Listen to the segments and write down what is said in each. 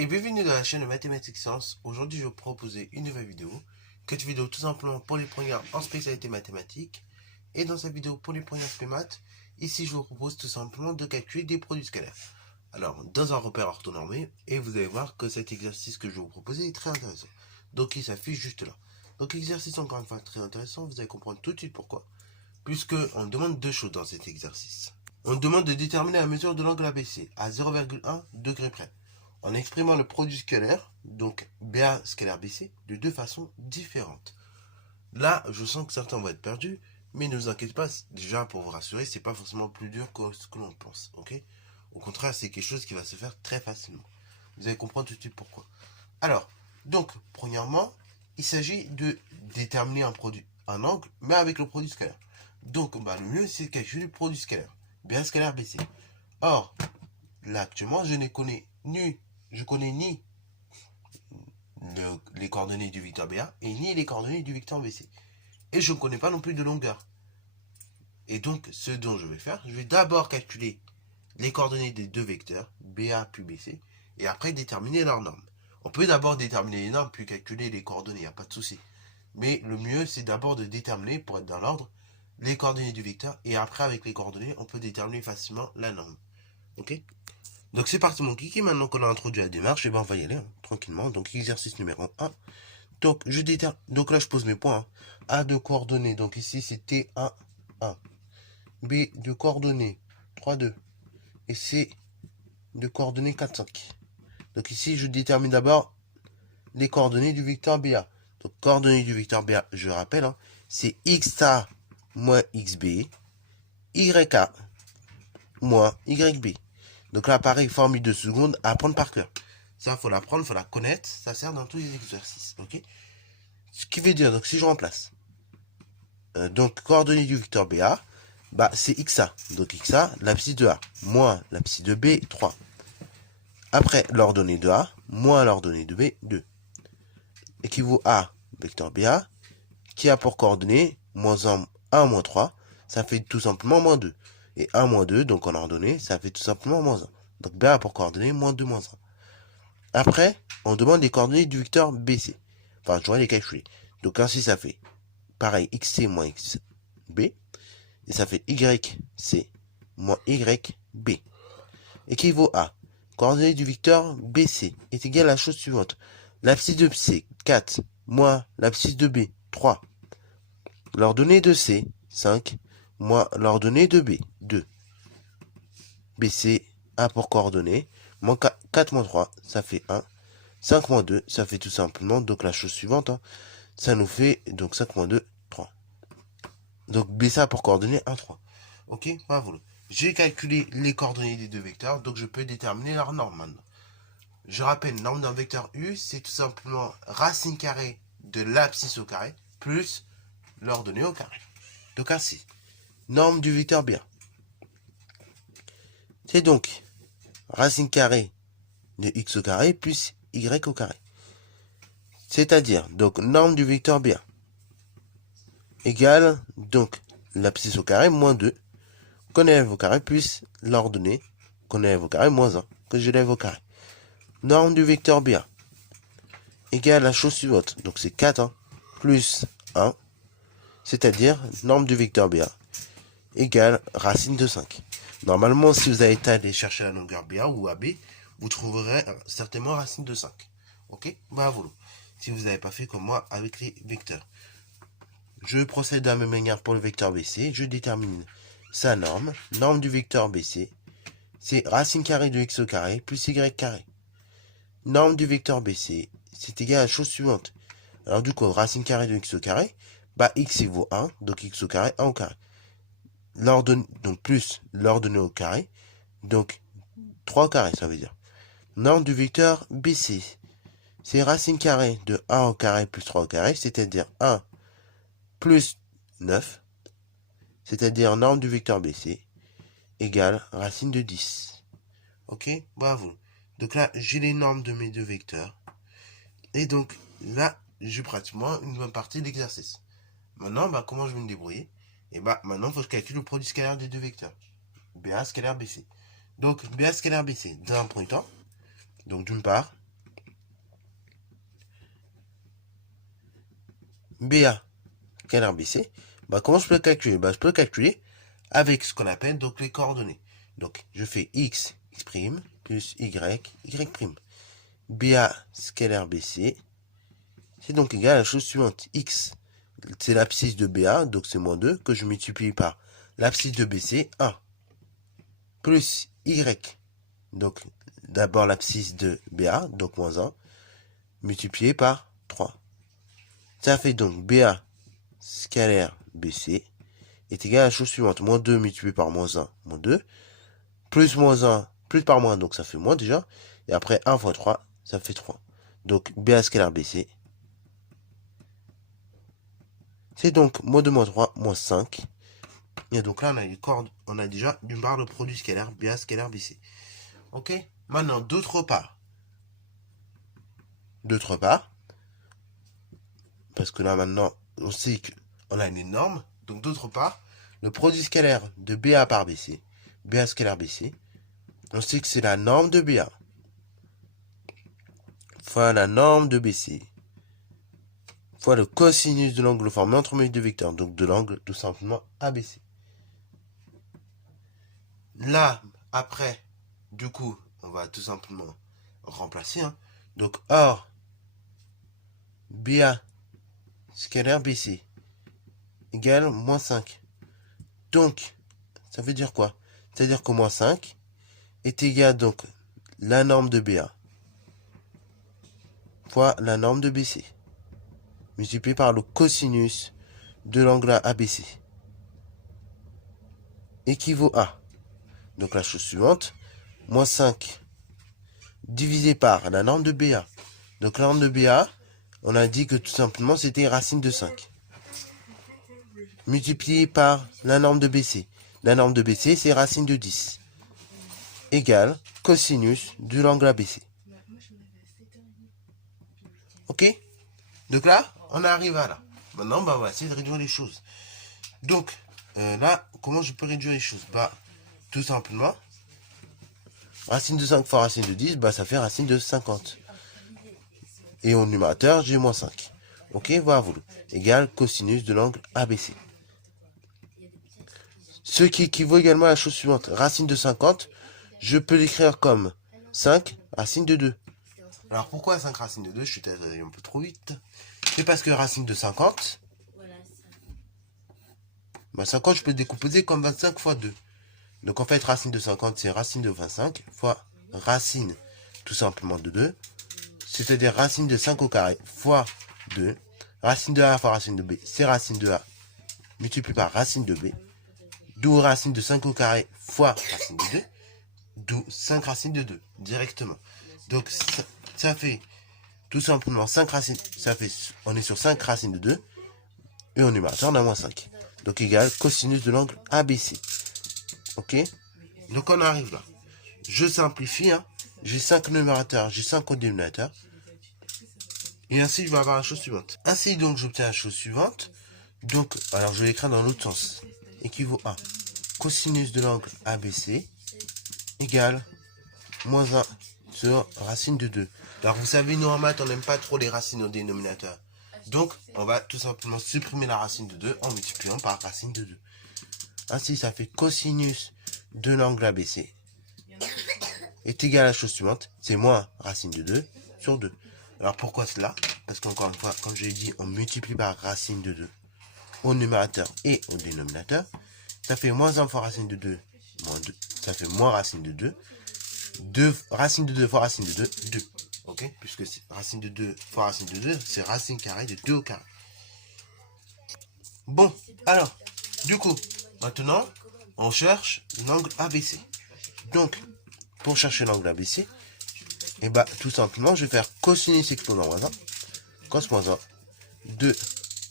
Et bienvenue dans la chaîne de Mathématiques Sciences. Aujourd'hui, je vais vous proposer une nouvelle vidéo. Cette vidéo tout simplement pour les premières en spécialité mathématiques. Et dans cette vidéo pour les premières spé maths, ici je vous propose tout simplement de calculer des produits scalaires. Alors, dans un repère orthonormé, et vous allez voir que cet exercice que je vais vous proposer est très intéressant. Donc il s'affiche juste là. Donc exercice encore une fois très intéressant, vous allez comprendre tout de suite pourquoi. Puisque on demande deux choses dans cet exercice. On demande de déterminer la mesure de l'angle ABC à 0,1 degré près, en exprimant le produit scalaire, donc BA scalaire BC, de deux façons différentes. Là, je sens que certains vont être perdus, mais ne vous inquiétez pas, déjà pour vous rassurer, c'est pas forcément plus dur que ce que l'on pense, ok? Au contraire, c'est quelque chose qui va se faire très facilement. Vous allez comprendre tout de suite pourquoi. Alors, donc, premièrement, il s'agit de déterminer un angle, mais avec le produit scalaire. Donc, le mieux, c'est de calculer le produit scalaire, BA scalaire BC. Or, là, actuellement, je connais ni les coordonnées du vecteur BA et ni les coordonnées du vecteur BC. Et je ne connais pas non plus de longueur. Et donc, ce dont je vais faire, je vais d'abord calculer les coordonnées des deux vecteurs, BA puis BC, et après déterminer leurs normes. On peut d'abord déterminer les normes, puis calculer les coordonnées, il n'y a pas de souci. Mais le mieux, c'est d'abord de déterminer, pour être dans l'ordre, les coordonnées du vecteur, et après, avec les coordonnées, on peut déterminer facilement la norme. Ok? Donc c'est parti mon kiki, maintenant qu'on a introduit la démarche, et on va y aller, tranquillement. Donc exercice numéro 1. Donc donc là je pose mes points. A de coordonnées, donc ici c'est T1, 1. B de coordonnées, 3, 2. Et C de coordonnées 4, 5. Donc ici je détermine d'abord les coordonnées du vecteur BA. Donc coordonnées du vecteur BA, je rappelle, c'est XA moins XB, YA moins YB. Donc là, pareil, formule de seconde à apprendre par cœur. Ça, faut l'apprendre, faut la connaître. Ça sert dans tous les exercices, ok? Ce qui veut dire, donc si je remplace, donc coordonnées du vecteur BA, c'est XA. Donc XA, l'abscisse de A, moins l'abscisse de B, 3. Après, l'ordonnée de A, moins l'ordonnée de B, 2. Équivaut à vecteur BA, qui a pour coordonnées, moins 1, moins 3, ça fait tout simplement moins 2. Et 1 moins 2, donc en ordonnée, ça fait tout simplement moins 1. Donc BA a pour coordonnées, moins 2, moins 1. Après, on demande les coordonnées du vecteur BC. Enfin, je dois les calculer. Donc ainsi, ça fait pareil, XC moins XB. Et ça fait YC moins YB. Équivaut à coordonnées du vecteur BC est égal à la chose suivante. L'abscisse de C, 4, moins l'abscisse de B, 3. L'ordonnée de C, 5, moins l'ordonnée de B, 2. BC a pour coordonnées, moins 4 moins 3, ça fait 1. 5 moins 2, ça fait tout simplement, donc la chose suivante, ça nous fait, donc 5 moins 2, 3. Donc BC a pour coordonnées 1, 3. Ok, voilà. J'ai calculé les coordonnées des deux vecteurs, donc je peux déterminer leur norme maintenant. Je rappelle, norme d'un vecteur U, c'est tout simplement racine carrée de l'abscisse au carré, plus l'ordonnée au carré. Donc ainsi, norme du vecteur BA. C'est donc racine carrée de x au carré plus y au carré. C'est-à-dire, donc, norme du vecteur BA égale, donc, l'abscisse au carré moins 2, qu'on élève au carré, plus l'ordonnée, qu'on élève au carré, moins 1, que je lève au carré. Norme du vecteur BA égale la chose suivante. Donc, c'est 4, plus 1, c'est-à-dire, norme du vecteur BA égale racine de 5. Normalement, si vous avez été aller chercher la longueur BA ou AB, vous trouverez certainement racine de 5. Ok? Voilà. Si vous n'avez pas fait comme moi avec les vecteurs. Je procède de la même manière pour le vecteur BC. Je détermine sa norme. Norme du vecteur BC, c'est racine carrée de x au carré plus y carré. Norme du vecteur BC, c'est égal à la chose suivante. Alors du coup, racine carrée de x au carré, x vaut 1, donc x au carré, 1 au carré. Donc plus l'ordonnée au carré, donc 3 au carré, ça veut dire. Norme du vecteur BC, c'est racine carrée de 1 au carré plus 3 au carré, c'est-à-dire 1 plus 9, c'est-à-dire norme du vecteur BC, égale racine de 10. Ok? Bravo. Donc là, j'ai les normes de mes deux vecteurs. Et donc, là, j'ai pratiquement une bonne partie de l'exercice. Maintenant, comment je vais me débrouiller? Et maintenant, il faut que je calcule le produit scalaire des deux vecteurs. BA scalaire BC. Donc, BA scalaire BC, dans un premier temps. Donc, d'une part, BA scalaire BC, bah, comment je peux le calculer? Bah, je peux le calculer avec ce qu'on appelle donc les coordonnées. Donc, je fais x, x' plus y, y'. BA scalaire BC, c'est donc égal à la chose suivante. X, c'est l'abscisse de BA, donc c'est moins 2, que je multiplie par l'abscisse de BC, 1. Plus Y, donc d'abord l'abscisse de BA, donc moins 1, multiplié par 3. Ça fait donc BA scalaire BC est égal à la chose suivante. Moins 2 multiplié par moins 1, moins 2. Plus moins 1, plus par moins, donc ça fait moins déjà. Et après 1 fois 3, ça fait 3. Donc BA scalaire BC, c'est donc moins 2 moins 3, moins 5. Et donc là, on a déjà une barre de produit scalaire, BA scalaire BC. Ok? Maintenant, d'autre part, parce que là maintenant, on sait qu'on a une norme. Donc d'autre part, le produit scalaire de BA par BC, BA scalaire BC, on sait que c'est la norme de BA fois la norme de BC fois le cosinus de l'angle formé entre mes deux vecteurs, donc de l'angle tout simplement ABC. Là, après, du coup, on va tout simplement remplacer. Donc, or, BA scalaire BC égale moins 5. Donc, ça veut dire quoi? C'est-à-dire que moins 5 est égal donc la norme de BA fois la norme de BC multiplié par le cosinus de l'angle ABC équivaut à, donc la chose suivante, moins 5 divisé par la norme de BA. Donc la norme de BA, on a dit que tout simplement c'était racine de 5. Multiplié par la norme de BC. La norme de BC, c'est racine de 10. Égale cosinus de l'angle ABC. Ok? Donc là, on arrive à là. Maintenant, bah, on va essayer de réduire les choses. Donc, là, comment je peux réduire les choses? Bah, tout simplement, racine de 5 fois racine de 10, bah, ça fait racine de 50. Et au numérateur, j'ai moins 5. Ok, voilà, vous. Égale cosinus de l'angle ABC. Ce qui équivaut également à la chose suivante. Racine de 50, je peux l'écrire comme 5 racine de 2. Alors pourquoi 5 racine de 2? Je suis allé un peu trop vite. C'est parce que racine de 50, bah 50 je peux le décomposer comme 25 fois 2. Donc en fait racine de 50 c'est racine de 25 fois racine tout simplement de 2. C'est-à-dire racine de 5 au carré fois 2. Racine de A fois racine de B, c'est racine de A multiplié par racine de B. D'où racine de 5 au carré fois racine de 2. D'où 5 racines de 2, directement. Donc, ça fait tout simplement 5 racines. On est sur 5 racines de 2. Et au numérateur, on a moins 5. Donc, égal cosinus de l'angle ABC. Ok? Donc, on arrive là. Je simplifie. J'ai 5 numérateurs, j'ai 5 au dénominateur. Et ainsi, je vais avoir la chose suivante. Ainsi, donc, j'obtiens la chose suivante. Donc, alors, je vais l'écrire dans l'autre sens. Équivaut à cosinus de l'angle ABC égale moins 1 sur racine de 2. Alors vous savez, nous en maths, on n'aime pas trop les racines au dénominateur. Donc, on va tout simplement supprimer la racine de 2 en multipliant par racine de 2. Ainsi, ça fait cosinus de l'angle ABC est égal à la chose suivante, c'est moins racine de 2 sur 2. Alors pourquoi cela? Parce qu'encore une fois, comme je l'ai dit, on multiplie par racine de 2 au numérateur et au dénominateur. Ça fait moins 1 fois racine de 2, moins 2. Ça fait moins racine de 2. 2 racine de 2 fois racine de 2, 2. Ok? Puisque racine de 2 fois racine de 2, c'est racine carrée de 2 au carré. Bon, alors, du coup, maintenant, on cherche l'angle ABC. Donc, pour chercher l'angle ABC, et bah, tout simplement, je vais faire cosinus exposant moins 1, cos moins 1, 2,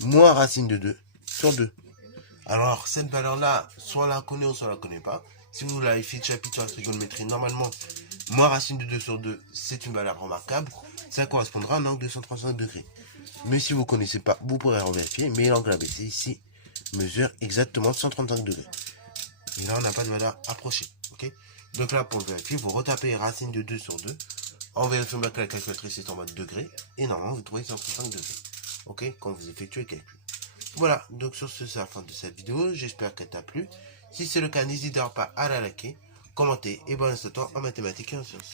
moins racine de 2 sur 2. Alors, cette valeur-là, soit on la connaît ou soit on la connaît pas. Si vous l'avez fait de chapitre sur la trigonométrie, normalement, moins racine de 2 sur 2, c'est une valeur remarquable. Ça correspondra à un angle de 135 degrés. Mais si vous ne connaissez pas, vous pourrez revérifier. Mais l'angle ABC ici mesure exactement 135 degrés. Et là, on n'a pas de valeur approchée. Okay? Donc là, pour le vérifier, vous retapez racine de 2 sur 2. En vérifiant bien que la calculatrice est en mode degré. Et normalement, vous trouvez 135 degrés. ok, quand vous effectuez le calcul. Voilà, donc sur ce, c'est la fin de cette vidéo. J'espère qu'elle t'a plu. Si c'est le cas, n'hésite pas à la liker, commenter et bon instant en mathématiques et en sciences.